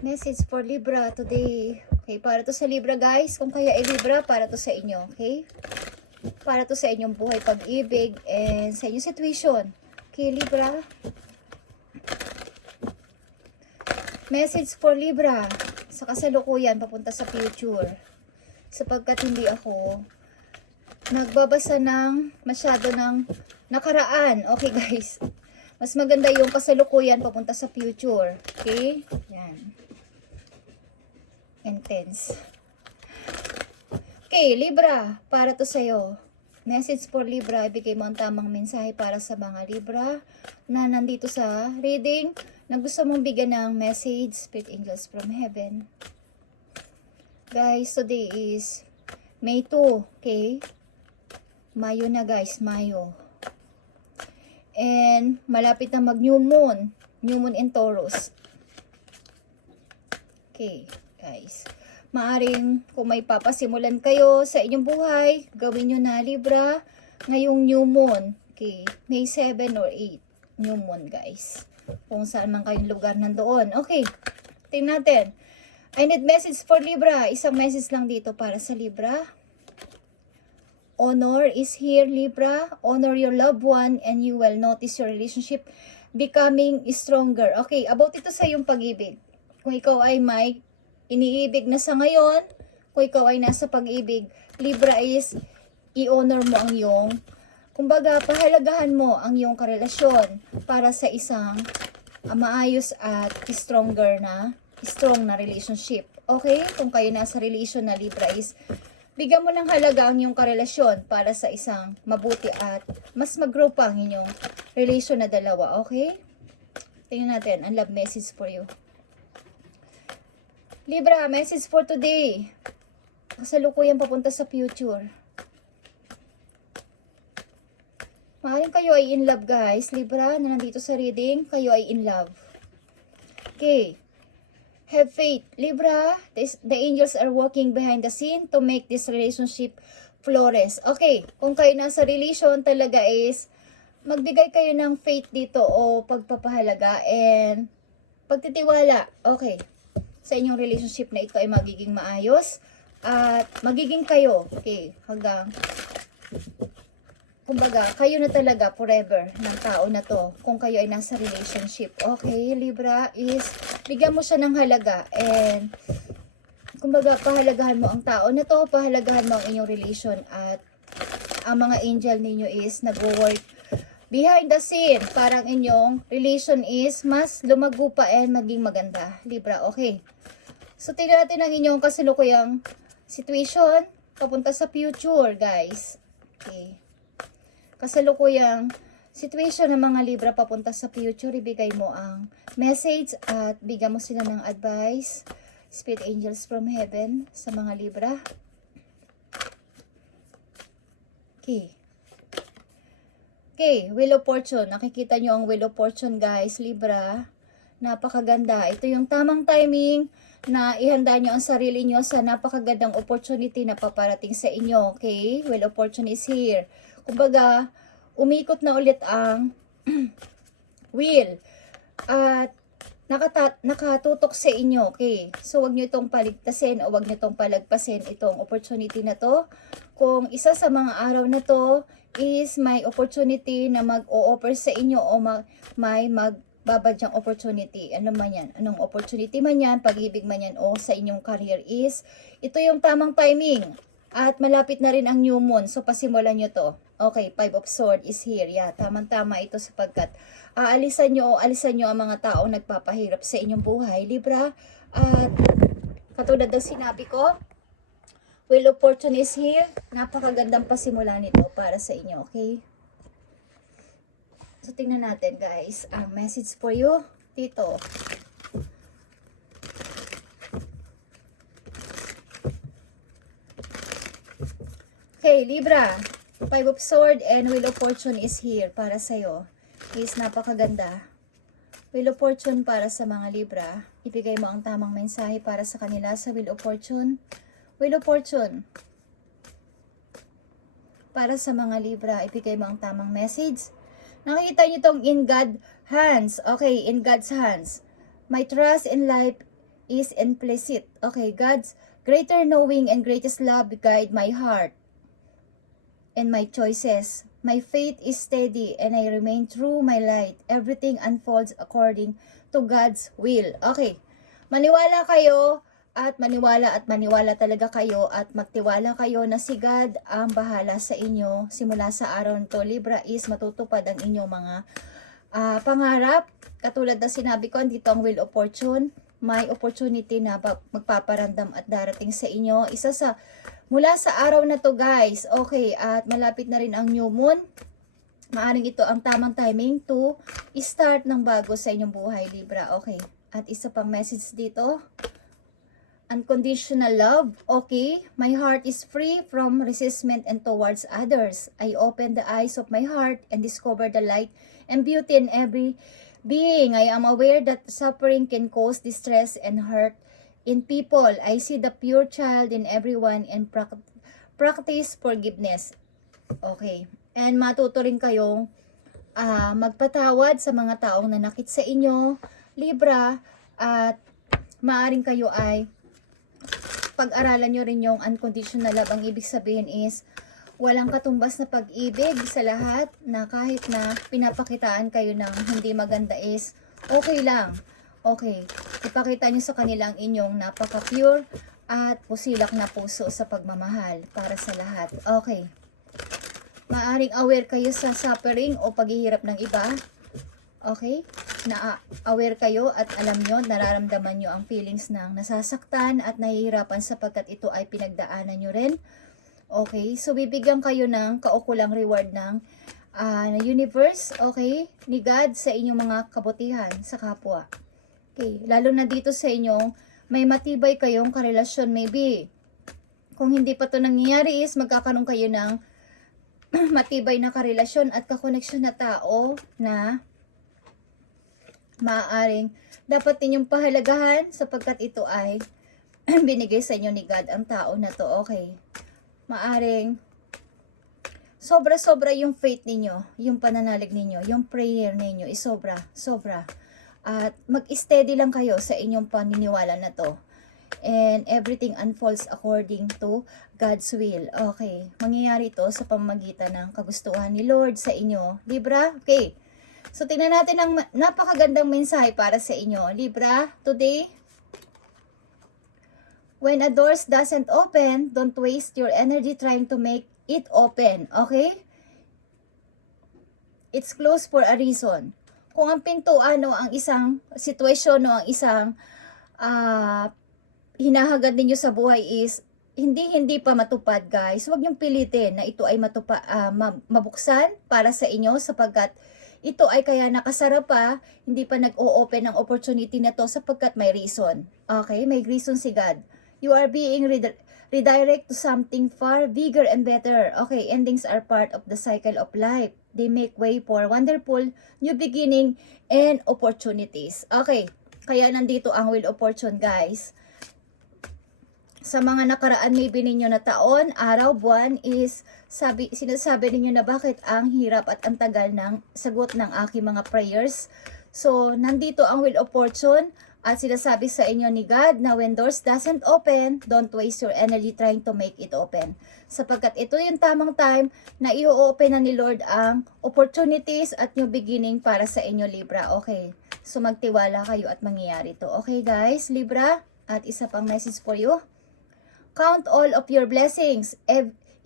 Message for Libra today. Okay, para to sa Libra guys. Kung kaya ay Libra, para to sa inyo. Okay? Para to sa inyong buhay, pag-ibig, and sa inyong situation. Okay, Libra. Message for Libra. Sa kasalukuyan, papunta sa future. Sapagkat hindi ako nagbabasa ng masyado ng nakaraan. Okay guys. Mas maganda yung kasalukuyan papunta sa future. Okay? Yan. Intense. Okay, Libra, para to sa'yo. Message for Libra, ibigay mo ang tamang mensahe para sa mga Libra na nandito sa reading na gusto mong bigyan ng message, Spirit Angels from Heaven. Guys, today is May 2, okay? Mayo na guys, Mayo. And malapit na mag-new moon. New moon in Taurus. Okay, guys. Maaring kung may papasimulan kayo sa inyong buhay, gawin nyo na Libra ngayong new moon. Okay, May 7 or 8. New moon guys. Kung saan man kayong lugar nandoon. Okay, tingnan natin. I need message for Libra. Isang message lang dito para sa Libra. Honor is here, Libra. Honor your loved one and you will notice your relationship becoming stronger. Okay, about ito sa iyong pag-ibig. Kung ikaw ay may iniibig na sa ngayon, kung ikaw ay nasa pag-ibig, Libra is i-honor mo ang iyong, kumbaga, pahalagahan mo ang iyong karelasyon para sa isang maayos at strong na relationship. Okay? Kung kayo nasa relation na Libra is, bigyan mo ng halaga ang iyong karelasyon para sa isang mabuti at mas mag-grow pa ang inyong relation na dalawa. Okay? Tingnan natin ang love message for you. Libra, message for today. Kasalukuyan papunta sa future. Maaaring kayo ay in love guys. Libra, na nandito sa reading, kayo ay in love. Okay. Have faith. Libra, the angels are working behind the scene to make this relationship flourish. Okay, kung kayo nasa relation talaga is, magbigay kayo ng faith dito o pagpapahalaga and pagtitiwala. Okay. Sa inyong relationship na ito ay magiging maayos at magiging kayo, okay, hanggang kumbaga, kayo na talaga forever ng tao na to kung kayo ay nasa relationship. Okay, Libra is bigyan mo siya ng halaga and kumbaga, pahalagahan mo ang tao na to, pahalagahan mo ang inyong relation at ang mga angel ninyo is nag-work behind the scene, parang inyong relation is mas lumago pa and maging maganda. Libra, okay. So, tingnan natin ang inyong kasalukuyang situation papunta sa future, guys. Okay. Kasalukuyang situation ng mga Libra papunta sa future, ibigay mo ang message at bigyan mo sila ng advice, Spirit Angels from Heaven, sa mga Libra. Okay. Okay, Wheel of Fortune. Nakikita nyo ang Wheel of Fortune guys, Libra. Napakaganda. Ito yung tamang timing na ihanda nyo ang sarili nyo sa napakagandang opportunity na paparating sa inyo. Okay, Wheel of Fortune is here. Kumbaga, umikot na ulit ang wheel. At nakatutok sa inyo. Okay, so wag nyo itong paligtasin o wag nyo itong palagpasin itong opportunity na to. Kung isa sa mga araw na to is may opportunity na mag-o-offer sa inyo o may magbabadyang opportunity. Ano man yan? Anong opportunity man yan, pag-ibig man yan o sa inyong career is, ito yung tamang timing. At malapit na rin ang new moon. So, pasimulan nyo to. Okay, Five of Swords is here. Yeah, tamang-tama ito sapagkat alisan nyo ang mga taong nagpapahirap sa inyong buhay, Libra. At katulad ng sinabi ko, Wheel of Fortune is here. Napakagandang pasimula nito para sa inyo, okay? So, tingnan natin, guys. Ang message for you dito. Okay, Libra. Five of Swords and Wheel of Fortune is here para sa'yo. Is napakaganda. Wheel of Fortune para sa mga Libra. Ibigay mo ang tamang mensahe para sa kanila sa Wheel of Fortune. Wheel of Fortune. Para sa mga Libra, ibigay mo ang tamang message. Nakikita nyo itong in God's hands. Okay, in God's hands. My trust in life is implicit. Okay, God's greater knowing and greatest love guide my heart and my choices. My faith is steady and I remain true my light. Everything unfolds according to God's will. Okay, maniwala kayo at maniwala talaga kayo at magtiwala kayo na si God ang bahala sa inyo. Simula sa araw nito, Libra, is matutupad ang inyong mga pangarap. Katulad na sinabi ko, andito ang Wheel of Fortune. May opportunity na magpaparandam at darating sa inyo. Isa sa mula sa araw na to, guys. Okay, at malapit na rin ang new moon. Maaring ito ang tamang timing to start ng bago sa inyong buhay, Libra. Okay, at isa pang message dito. Unconditional love. Okay, my heart is free from resentment and towards others. I open the eyes of my heart and discover the light and beauty in every being. I am aware that suffering can cause distress and hurt in people. I see the pure child in everyone and practice forgiveness. Okay. And matuto rin kayong magpatawad sa mga taong nanakit sa inyo, Libra, at maaring kayo ay pag-aralan nyo rin yung unconditional love. Ang ibig sabihin is walang katumbas na pag-ibig sa lahat, na kahit na pinapakitaan kayo ng hindi maganda is okay lang. Okay, ipakita nyo sa kanilang inyong napaka-pure at pusilak na puso sa pagmamahal para sa lahat. Okay, maaring aware kayo sa suffering o paghihirap ng iba. Okay, na-aware kayo at alam nyo, nararamdaman nyo ang feelings ng nasasaktan at nahihirapan sapagkat ito ay pinagdaanan nyo rin. Okay, so bibigyan kayo ng kaukulang reward ng universe, okay, ni God sa inyong mga kabutihan sa kapwa. Okay, lalo na dito sa inyong may matibay kayong karelasyon, maybe. Kung hindi pa to nangyayari is magkakaroon kayo ng matibay na karelasyon at kakoneksyon na tao na maaaring dapat ninyong pahalagahan sapagkat ito ay binigay sa inyo ni God ang tao na to. Okay, maaring sobra-sobra yung faith ninyo, yung pananalig ninyo, yung prayer ninyo is sobra. At mag-steady lang kayo sa inyong paniniwala na to. And everything unfolds according to God's will. Okay, mangyayari ito sa pamamagitan ng kagustuhan ni Lord sa inyo, Libra. Okay, so tingnan natin ang napakagandang mensahe para sa inyo, Libra, today. When a door doesn't open, don't waste your energy trying to make it open. Okay? It's closed for a reason. Kung ang pintuan o ang isang sitwasyon o ang isang hinahagad ninyo sa buhay is hindi pa matupad, guys, huwag niyong pilitin na ito ay mabuksan para sa inyo sapagkat ito ay kaya nakasara pa, hindi pa nag-o-open ang opportunity na to sapagkat may reason. Okay? May reason si God. You are being redirect to something far bigger and better. Okay, endings are part of the cycle of life. They make way for wonderful new beginning and opportunities. Okay, kaya nandito ang Wheel of Fortune, guys. Sa mga nakaraan maybe ninyo na taon, araw, buwan is sinasabi ninyo na bakit ang hirap at ang tagal ng sagot ng aking mga prayers. So, nandito ang Wheel of Fortune. At sinasabi sa inyo ni God na when doors doesn't open, don't waste your energy trying to make it open. Sapagkat ito yung tamang time na i-open na ni Lord ang opportunities at new beginning para sa inyo, Libra. Okay, so magtiwala kayo at mangyayari to. Okay guys, Libra, at isa pang message for you. Count all of your blessings,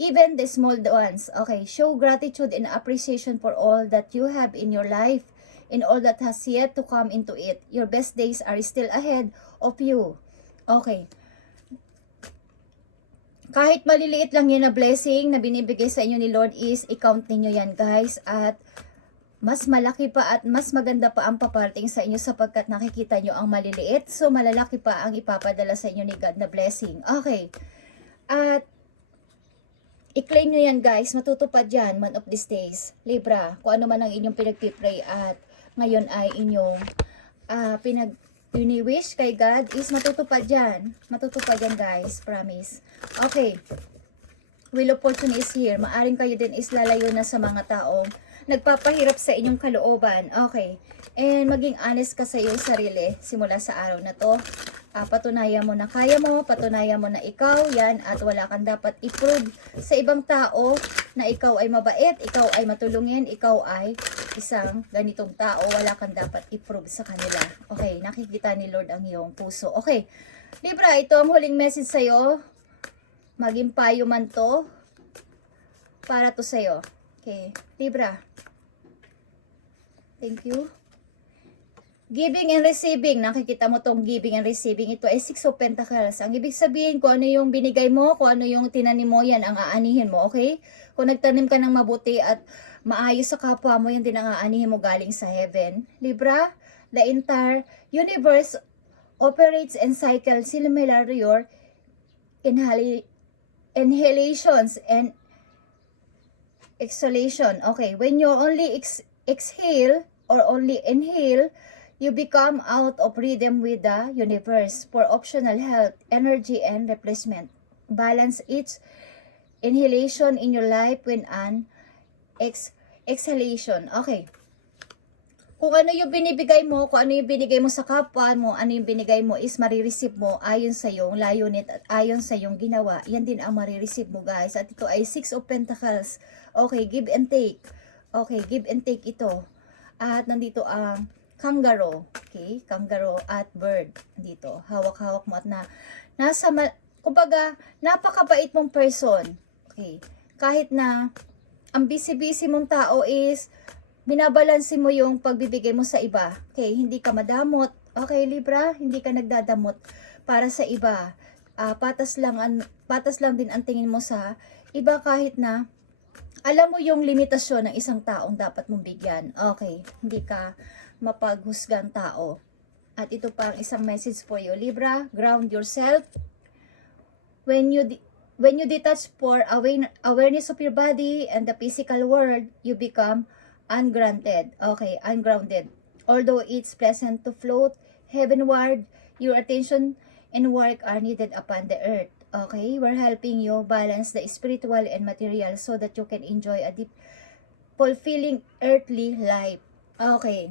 even the small ones. Okay, show gratitude and appreciation for all that you have in your life and all that has yet to come into it. Your best days are still ahead of you. Okay. Kahit maliliit lang yun na blessing na binibigay sa inyo ni Lord is, i-count ninyo yan, guys. At mas malaki pa at mas maganda pa ang paparating sa inyo sapagkat nakikita nyo ang maliliit. So, malalaki pa ang ipapadala sa inyo ni God na blessing. Okay. At i-claim nyo yan, guys. Matutupad yan, one of these days. Libra, kung ano man ang inyong pinagpipray at ngayon ay inyong pinag-wish kay God is matutupad yan. Matutupad yan, guys. Promise. Okay. Wheel of Fortune is here. Maaring kayo din is lalayo na sa mga taong nagpapahirap sa inyong kalooban. Okay. And maging honest ka sa iyong sarili simula sa araw na to. Patunayan mo na kaya mo, patunayan mo na ikaw yan at wala kang dapat i-prove sa ibang tao na ikaw ay mabait, ikaw ay matulungin, ikaw ay isang ganitong tao, wala kang dapat i-prove sa kanila. Okay, nakikita ni Lord ang iyong puso. Okay, Libra, ito ang huling message sa'yo. Maging payo man to, para to sa'yo. Okay, Libra. Thank you. Giving and receiving, nakikita mo tong giving and receiving, ito ay 6 of Pentacles. Ang ibig sabihin, kung ano yung binigay mo, kung ano yung tinanim mo, yan ang aanihin mo, okay? Kung nagtanim ka ng mabuti at maayos sa kapwa mo, yan din ang aanihin mo galing sa heaven. Libra, the entire universe operates and cycles similar to your inhalations and exhalation. Okay, when you only exhale or only inhale, you become out of rhythm with the universe. For optional health, energy, and replacement, balance each inhalation in your life when an exhalation. Okay. Kung ano yung binibigay mo, kung ano yung binigay mo sa kapwa mo, ano yung binigay mo is marireceive mo ayon sa iyong layunin at ayon sa iyong ginawa. Yan din ang marireceive mo, guys. At ito ay 6 of Pentacles. Okay, give and take. Okay, give and take ito. At nandito ang kangaroo. Okay, kangaroo at bird. Dito, hawak-hawak mo at kumbaga, napakabait mong person. Okay, kahit na ang busy-busy mong tao is binabalansin mo yung pagbibigay mo sa iba. Okay, hindi ka madamot. Okay, Libra, hindi ka nagdadamot para sa iba. Patas lang din ang tingin mo sa iba kahit na alam mo yung limitasyon ng isang taong dapat mong bigyan. Okay, hindi ka mapaghusgang tao. At ito pa ang isang message for you, Libra. Ground yourself. When you detach for awareness of your body and the physical world, you become ungrounded. Okay, ungrounded. Although it's pleasant to float heavenward, your attention and work are needed upon the earth. Okay, we're helping you balance the spiritual and material so that you can enjoy a deep, fulfilling earthly life. Okay.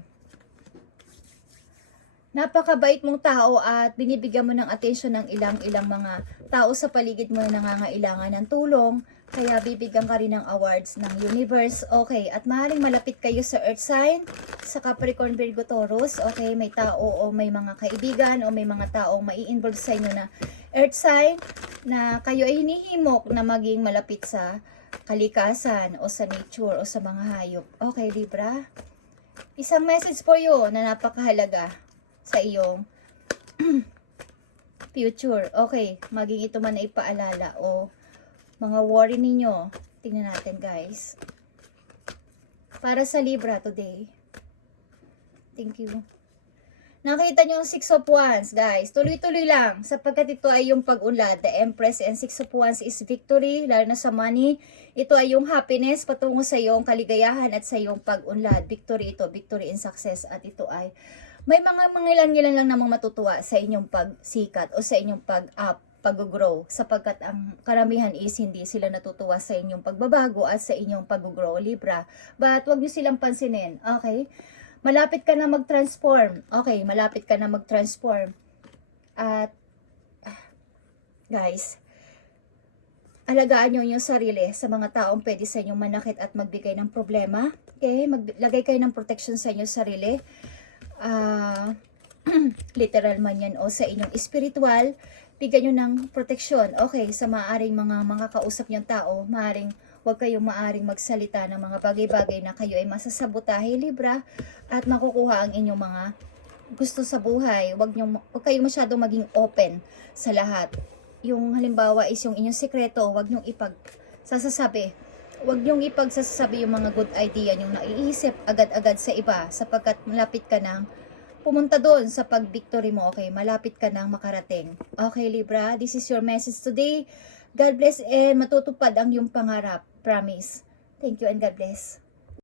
Napakabait mong tao at binibigyan mo ng atensyon ng ilang mga tao sa paligid mo na nangangailangan ng tulong. Kaya bibigyan ka rin ng awards ng universe. Okay, at maaaring malapit kayo sa earth sign, sa Capricorn, Virgo, Taurus. Okay, may tao o may mga kaibigan o may mga taong mai-involve sa inyo na earth sign na kayo ay hinihimok na maging malapit sa kalikasan o sa nature o sa mga hayop. Okay, Libra? Isang message for you na napakahalaga sa iyong future. Okay, maging ito man ay paalala o mga worry ninyo. Tingnan natin, guys. Para sa Libra today. Thank you. Nakita nyo ang 6 of Wands, guys. Tuloy-tuloy lang. Sapagkat ito ay yung pag-unlad. The Empress and 6 of Wands is victory. Lalo na sa money. Ito ay yung happiness patungo sa iyong kaligayahan at sa iyong pag-unlad. Victory ito. Victory in success. At ito ay may mga ilan lang namang matutuwa sa inyong pagsikat o sa inyong pag-grow, sapagkat ang karamihan is hindi sila natutuwa sa inyong pagbabago at sa inyong pag-grow, Libra. But wag niyo silang pansinin, okay? Malapit ka na mag-transform. Okay, malapit ka na mag-transform. At guys, alagaan niyo yung sarili sa mga taong pwede sa inyong manakit at magbigay ng problema. Okay, maglagay kayo ng protection sa inyong sarili. Literal man yan o sa inyong spiritual, bigyan nyo ng proteksyon. Okay, sa maaring mga kausap nyong tao, huwag kayong maaring magsalita ng mga bagay-bagay na kayo ay masasabotahe, Libra, at makukuha ang inyong mga gusto sa buhay. Huwag kayong masyadong maging open sa lahat. Yung halimbawa is yung inyong sekreto, huwag nyong ipagsasabi. Huwag niyong ipagsasabi yung mga good idea niyong naiisip agad-agad sa iba sapagkat malapit ka nang pumunta doon sa pag-victory mo. Okay, malapit ka nang makarating. Okay, Libra, this is your message today. God bless and matutupad ang iyong pangarap. Promise. Thank you and God bless.